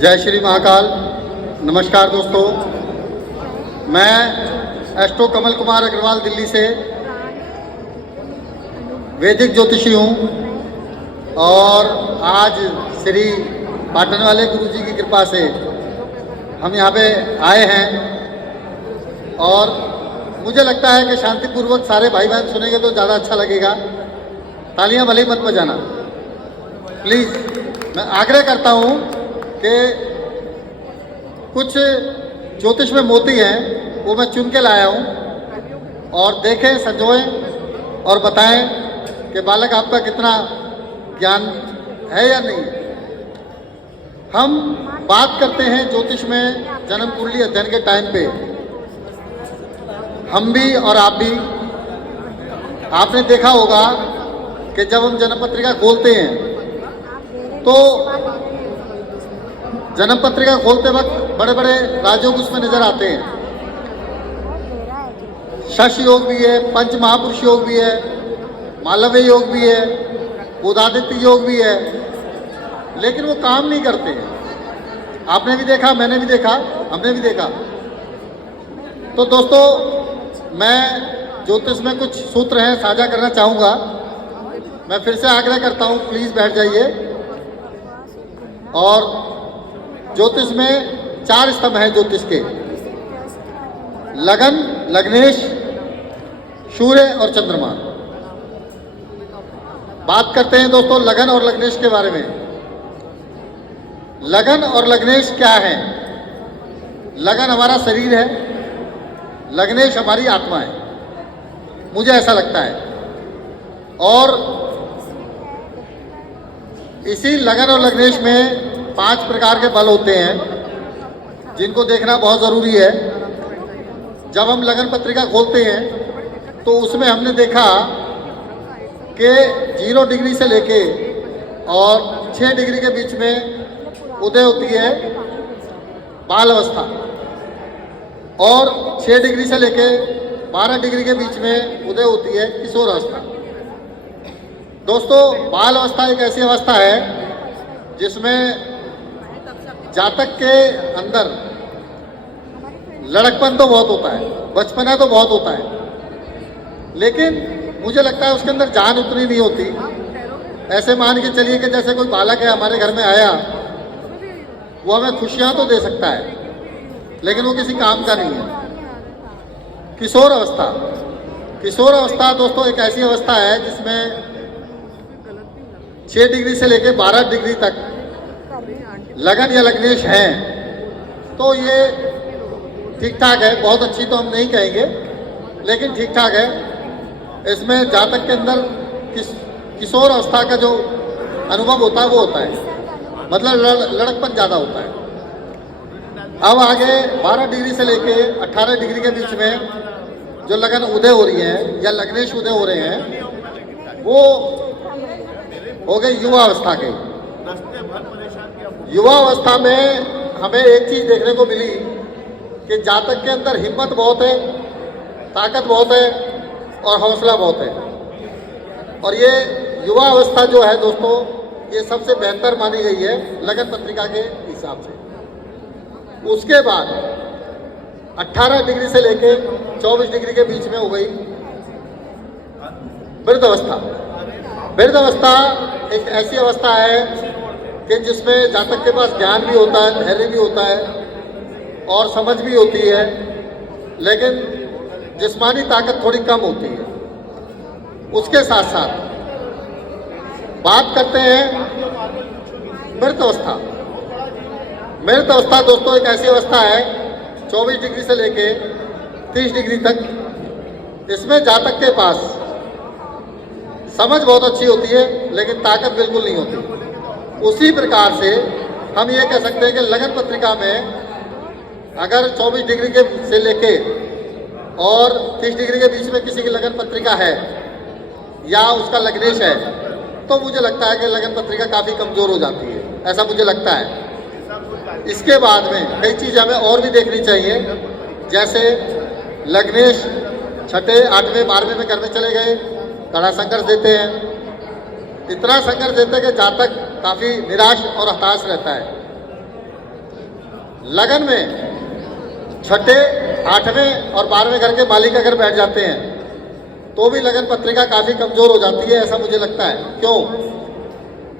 जय श्री महाकाल। नमस्कार दोस्तों, मैं एस्ट्रो कमल कुमार अग्रवाल दिल्ली से वैदिक ज्योतिषी हूँ और आज श्री पाटन वाले गुरुजी की कृपा से हम यहाँ पे आए हैं और मुझे लगता है कि शांतिपूर्वक सारे भाई बहन सुनेंगे तो ज़्यादा अच्छा लगेगा। तालियां भले ही मत बजाना प्लीज़। मैं आग्रह करता हूँ कि कुछ ज्योतिष में मोती हैं वो मैं चुन के लाया हूँ और देखें, संजोएं और बताएं कि बालक आपका कितना ज्ञान है या नहीं। हम बात करते हैं ज्योतिष में जन्म कुंडली अध्ययन के टाइम पे, हम भी और आप भी। आपने देखा होगा कि जब हम जन्म पत्रिका खोलते हैं तो जन्म पत्रिका खोलते वक्त बड़े बड़े राजयोग उसमें नजर आते हैं। शश योग भी है, पंच महापुरुष योग भी है, मालव्य योग भी है, बुधादित्य योग भी है, लेकिन वो काम नहीं करते हैं। आपने भी देखा, मैंने भी देखा, हमने भी देखा। तो दोस्तों, मैं ज्योतिष में कुछ सूत्र हैं साझा करना चाहूँगा। मैं फिर से आग्रह करता हूँ, प्लीज़ बैठ जाइए। और ज्योतिष में 4 स्तंभ हैं ज्योतिष के: लगन, लग्नेश, सूर्य और चंद्रमा। बात करते हैं दोस्तों लगन और लग्नेश के बारे में। लगन और लग्नेश क्या है? लगन हमारा शरीर है, लग्नेश हमारी आत्मा है, मुझे ऐसा लगता है। और इसी लगन और लग्नेश में 5 प्रकार के बल होते हैं जिनको देखना बहुत ज़रूरी है। जब हम लगन पत्रिका खोलते हैं तो उसमें हमने देखा कि 0 डिग्री से लेके और 6 डिग्री के बीच में उदय होती है बाल अवस्था, और 6 डिग्री से लेके 12 डिग्री के बीच में उदय होती है किशोर अवस्था। दोस्तों, बाल अवस्था एक ऐसी अवस्था है जिसमें जातक के अंदर लड़कपन तो बहुत होता है, बचपना तो बहुत होता है, लेकिन मुझे लगता है उसके अंदर जान उतनी नहीं होती। ऐसे मान के चलिए कि जैसे कोई बालक है हमारे घर में आया, वो हमें खुशियां तो दे सकता है लेकिन वो किसी काम का नहीं है। किशोर अवस्था, किशोर अवस्था दोस्तों एक ऐसी अवस्था है जिसमें 6 डिग्री से लेकर 12 डिग्री तक लगन या लग्नेश है। तो ये ठीक ठाक है, बहुत अच्छी तो हम नहीं कहेंगे, लेकिन ठीक ठाक है। इसमें जातक के अंदर किशोर अवस्था का जो अनुभव होता है वो होता है, मतलब लड़कपन ज़्यादा होता है। अब आगे 12 डिग्री से लेके 18 डिग्री के बीच में जो लगन उदय हो रही है या लग्नेश उदय हो रहे हैं, वो हो गए युवा अवस्था के। युवा अवस्था में हमें एक चीज़ देखने को मिली कि जातक के अंदर हिम्मत बहुत है, ताकत बहुत है और हौसला बहुत है। और ये युवा अवस्था जो है दोस्तों, ये सबसे बेहतर मानी गई है लगन पत्रिका के हिसाब से। उसके बाद 18 डिग्री से लेके 24 डिग्री के बीच में हो गई वृद्ध अवस्था। वृद्ध अवस्था एक ऐसी अवस्था है कि जिसमें जातक के पास ज्ञान भी होता है, धैर्य भी होता है और समझ भी होती है, लेकिन जिस्मानी ताकत थोड़ी कम होती है। उसके साथ साथ बात करते हैं मृत अवस्था। मृत अवस्था दोस्तों एक ऐसी अवस्था है 24 डिग्री से लेके 30 डिग्री तक। इसमें जातक के पास समझ बहुत अच्छी होती है लेकिन ताकत बिल्कुल नहीं होती। उसी प्रकार से हम ये कह सकते हैं कि लगन पत्रिका में अगर 24 डिग्री के से लेके और 30 डिग्री के बीच में किसी की लगन पत्रिका है या उसका लग्नेश है, तो मुझे लगता है कि लगन पत्रिका काफ़ी कमज़ोर हो जाती है, ऐसा मुझे लगता है। इसके बाद में कई चीज़ें हमें और भी देखनी चाहिए, जैसे लग्नेश 6ठे, 8वें, 12वें में घर में चले गए, कड़ा संघर्ष देते हैं। इतना संघर्ष देते हैं कि जातक काफ़ी निराश और हताश रहता है। लगन में छठे, आठवें और 12वें घर के मालिक अगर बैठ जाते हैं तो भी लगन पत्रिका काफ़ी कमज़ोर हो जाती है, ऐसा मुझे लगता है। क्यों?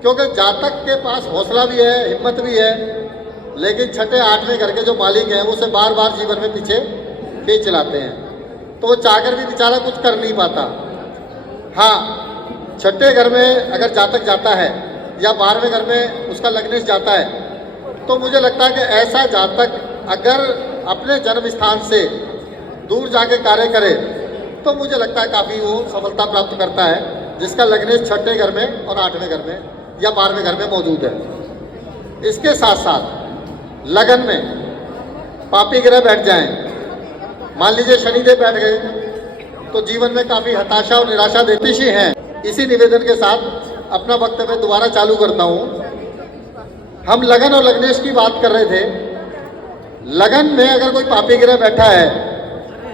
क्योंकि जातक के पास हौसला भी है, हिम्मत भी है, लेकिन छठे, आठवें घर के जो मालिक हैं उसे बार बार जीवन में पीछे खींच लाते हैं, तो वो चाहकर भी बेचारा कुछ कर नहीं पाता। हाँ, छठे घर में अगर जातक जाता है या 12वें घर में उसका लग्नेश जाता है तो मुझे लगता है कि ऐसा जातक अगर अपने जन्म स्थान से दूर जाके कार्य करे तो मुझे लगता है काफ़ी वो सफलता प्राप्त करता है, जिसका लग्नेश छठे घर में और 8वें घर में या 12वें घर में मौजूद है। इसके साथ साथ लगन में पापी ग्रह बैठ जाएं, मान लीजिए शनिदेव बैठ गए, तो जीवन में काफ़ी हताशा और निराशा देती ही हैं। इसी निवेदन के साथ अपना वक्तव्य दोबारा चालू करता हूँ। हम लगन और लग्नेश की बात कर रहे थे। लगन में अगर कोई पापी ग्रह बैठा है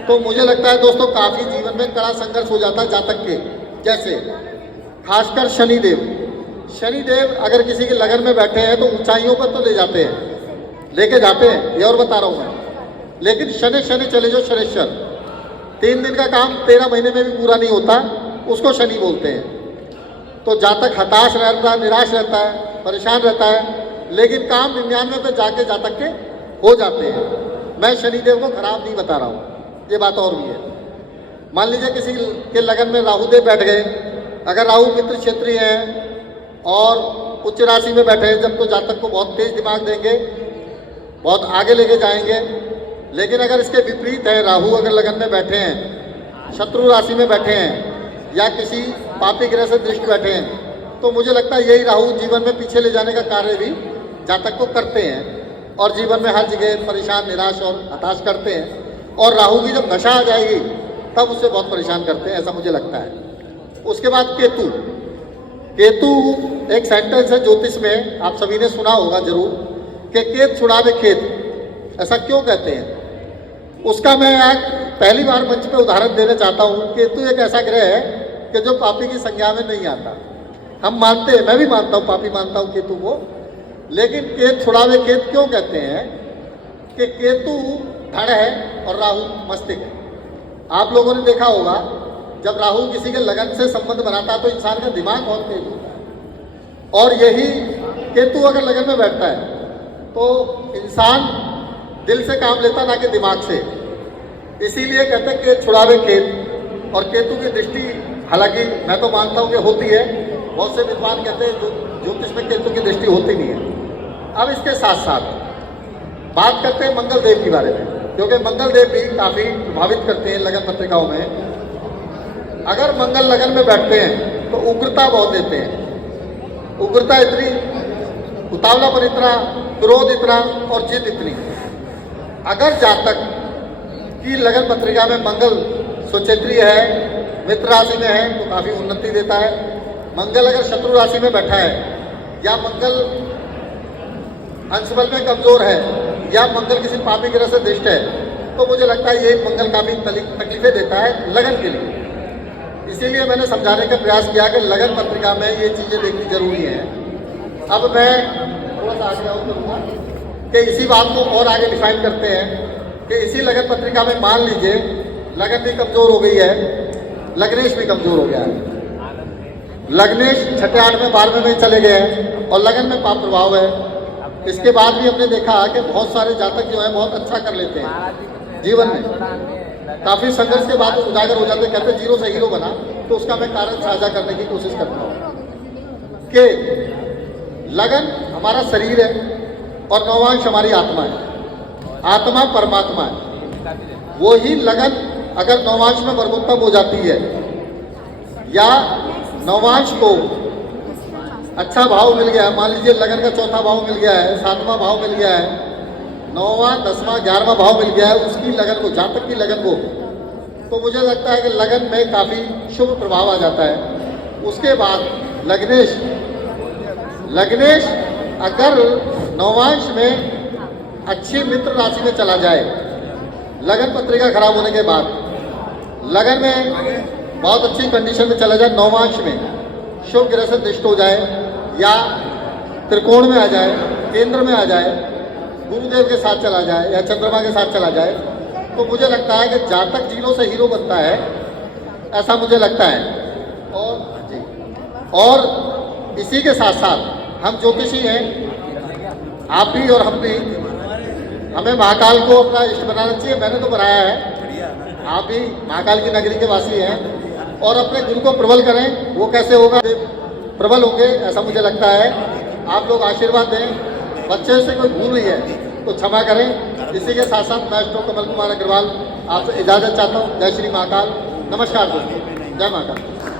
तो मुझे लगता है दोस्तों काफ़ी जीवन में कड़ा संघर्ष हो जाता है जातक के। जैसे खासकर शनिदेव अगर किसी के लगन में बैठे हैं तो ऊंचाइयों पर तो ले जाते हैं, लेके जाते हैं, ये और बता रहा हूँ मैं। लेकिन शनि चले जो शनिश्चर, 3 दिन का काम 13 महीने में भी पूरा नहीं होता, उसको शनि बोलते हैं। तो जातक हताश रहता है, निराश रहता है, परेशान रहता है, लेकिन काम 99 पे जाके जातक के हो जाते हैं। मैं शनिदेव को खराब नहीं बता रहा हूँ, ये बात और भी है। मान लीजिए किसी के लगन में राहुदेव बैठ गए, अगर राहु मित्र क्षेत्रीय हैं और उच्च राशि में बैठे हैं जब, तो जातक को बहुत तेज दिमाग देंगे, बहुत आगे लेके जाएंगे। लेकिन अगर इसके विपरीत है, राहु अगर लगन में बैठे हैं, शत्रु राशि में बैठे हैं या किसी पापी ग्रह से दृष्टि बैठे हैं, तो मुझे लगता है यही राहु जीवन में पीछे ले जाने का कार्य भी जातक को करते हैं और जीवन में हर जगह परेशान, निराश और हताश करते हैं। और राहु की जब दशा आ जाएगी तब उससे बहुत परेशान करते हैं, ऐसा मुझे लगता है। उसके बाद केतु एक सेंटेंस है ज्योतिष में, आप सभी ने सुना होगा जरूर, कि केत छुड़ावे खेत। ऐसा क्यों कहते हैं? उसका मैं आज पहली बार मंच पे उदाहरण देना चाहता हूँ। केतु एक ऐसा ग्रह है कि जो पापी की संज्ञा में नहीं आता। हम मानते हैं, मैं भी मानता हूँ, पापी मानता हूँ केतु को, लेकिन केत छुड़ावे खेत क्यों कहते हैं? कि केतु धड़ है और राहु मस्तिष्क है। आप लोगों ने देखा होगा जब राहु किसी के लगन से संबंध बनाता है तो इंसान का दिमाग बहुत तेज होता है, और यही केतु अगर लगन में बैठता है तो इंसान दिल से काम लेता ना कि दिमाग से। इसीलिए कहते हैं केत छुड़ावे खेत। और केतु की दृष्टि, हालांकि मैं तो मानता हूँ कि होती है, बहुत से विद्वान कहते हैं ज्योतिष में केतु की दृष्टि होती नहीं है। अब इसके साथ साथ बात करते हैं मंगल देव के बारे में, क्योंकि मंगल देव भी काफ़ी प्रभावित करते हैं लगन पत्रिकाओं में। अगर मंगल लगन में बैठते हैं तो उग्रता बहुत देते हैं। उग्रता इतनी, उतावलापन इतना, क्रोध इतना और जिद इतनी। अगर जातक की लगन पत्रिका में मंगल स्वक्षेत्रीय है, मित्र राशि में है, तो काफ़ी उन्नति देता है। मंगल अगर शत्रु राशि में बैठा है या मंगल अंशबल में कमजोर है या मंगल किसी पापी ग्रह से दृष्ट है, तो मुझे लगता है ये मंगल काफ़ी तकलीफें देता है लगन के लिए। इसीलिए मैंने समझाने का प्रयास किया कि लगन पत्रिका में ये चीज़ें देखनी जरूरी है। अब मैं थोड़ा सा आगे और करूँगा कि इसी बात को और आगे डिफाइन करते हैं कि इसी लगन पत्रिका में मान लीजिए लगन भी कमज़ोर हो गई है, लग्नेश भी कमज़ोर हो गया है। लग्नेश छठे, 8वें, 12वें में चले गए हैं और लगन में पाप प्रभाव है। इसके बाद भी हमने देखा कि बहुत सारे जातक जो है बहुत अच्छा कर लेते हैं जीवन में, काफ़ी संघर्ष के बाद उजागर हो जाते हैं। कहते हैं जीरो से हीरो बना, तो उसका मैं कारण साझा करने की कोशिश करता हूँ कि लगन हमारा शरीर है और नौवांश हमारी आत्मा है। आत्मा परमात्मा है। वो ही लगन अगर नौवांश में वर्गोत्तम हो जाती है या नौवांश को अच्छा भाव मिल गया, मान लीजिए लगन का चौथा भाव मिल गया है, 7वां भाव मिल गया है, 9वां, 10वां, 11वां भाव मिल गया है उसकी लगन को, जातक की लगन को, तो मुझे लगता है कि लगन में काफ़ी शुभ प्रभाव आ जाता है। उसके बाद लग्नेश अगर नौवांश में अच्छी मित्र राशि में चला जाए, लगन पत्रिका खराब होने के बाद लगन में बहुत अच्छी कंडीशन में चला जाए, नौवांश में शुभ ग्रह से दृष्ट हो जाए या त्रिकोण में आ जाए, केंद्र में आ जाए, गुरुदेव के साथ चला जाए या चंद्रमा के साथ चला जाए, तो मुझे लगता है कि जातक जीरो से हीरो बनता है, ऐसा मुझे लगता है। और इसी के साथ साथ हम ज्योतिषी हैं, आप भी और हम भी, हमें महाकाल को अपना इष्ट बनाना चाहिए। मैंने तो बनाया है, आप भी महाकाल की नगरी के वासी हैं, और अपने गुरु को प्रबल करें। वो कैसे होगा, प्रबल होंगे ऐसा मुझे लगता है। आप लोग आशीर्वाद दें, बच्चे से कोई भूल नहीं है तो क्षमा करें। इसी के साथ साथ मैं डॉक्टर कमल कुमार अग्रवाल आपसे इजाज़त चाहता हूँ। जय श्री महाकाल, नमस्कार दोस्तों, जय महाकाल।